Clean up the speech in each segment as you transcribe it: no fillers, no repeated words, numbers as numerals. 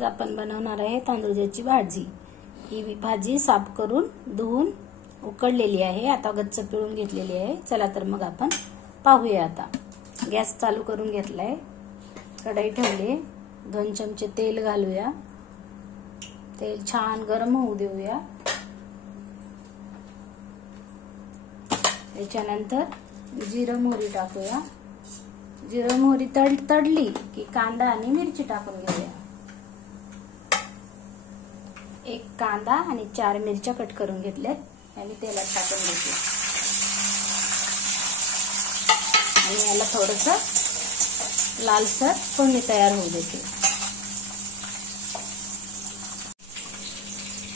आज आपण बनवणार आहे तांदूळची भाजी। ही भाजी साफ करून धुवून उकडलेली आहे, आता गच्च पिळून घेतलेली आहे। चला तर मग आपण पाहूया। आता गॅस चालू करून घेतलाय, कढई ठेवली, 2 चमचे तेल घालूया। तेल छान गरम होऊ देऊया। त्याच्यानंतर जिरं मोहरी टाकूया। जिरं मोहरी तडली की कांदा आणि मिरची टाकून घेऊया। 1 कांदा आणि 4 मिरच्या कट करून घेतल्यात आणि तेलात टाकून घेतल्या आणि याला थोडंसं लालसर फोडणी तयार होऊ देते।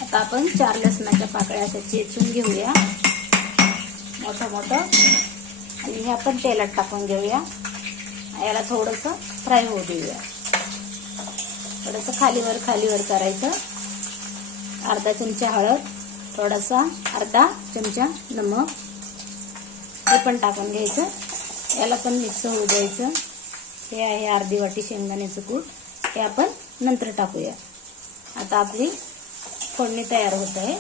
आता आपण 4 लसणाच्या पाकळ्या अशा चेचून घेऊया मोठं मोठं आणि हे आपण तेलात टाकून घेऊया। याला थोडंसं फ्राय होऊ देऊया। थोडंसं खालीवर करायचं। अर्धा चमचा हळद, थोडासा अर्धा चमचा नमक हे पण टाकून घ्यायचं। याला पण मिक्स होऊ द्यायचं। हे आहे अर्धी वाटी शेंगदाण्याचं कूट, हे आपण नंतर टाकूया। आता आपली फोडणी तयार होत आहे।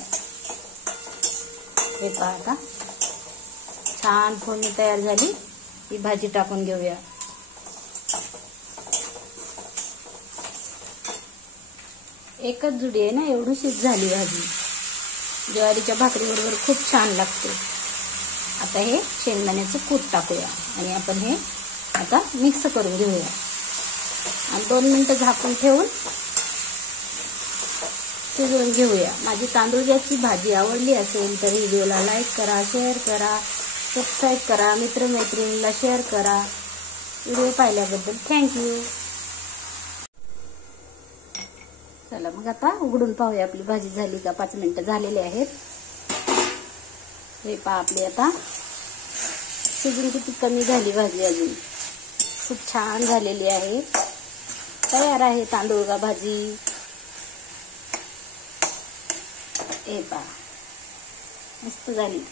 हे पहा, आता छान फोडणी तयार झाली। ही भाजी टाकून घेऊया। एकच जुडी आहे ना, एवढीशीच झाली भाजी। ज्वारीच्या भाकरीबरोबर खूप छान लागते। आता हे शेंगदाण्याचं कूट टाकूया आणि आपण हे आता मिक्स करून घेऊया आणि 2 मिनिटं झाकून ठेवून शिजवून घेऊया। माझी तांदूळची भाजी आवडली असेल तर व्हिडिओला लाईक करा, शेअर करा, सबस्क्राईब करा, मित्रमैत्रिणींना शेअर करा। व्हिडिओ पाहिल्याबद्दल थँक्यू। चला मग आता उघडून पाहूया आपली भाजी झाली का। 5 मिनिटं झालेली आहेत। हे पहा, आपली आता शिजून किती कमी झाली भाजी, अजून खूप छान झालेली आहे। तयार आहे तांदूळ भाजी। हे पहा, मस्त झाली।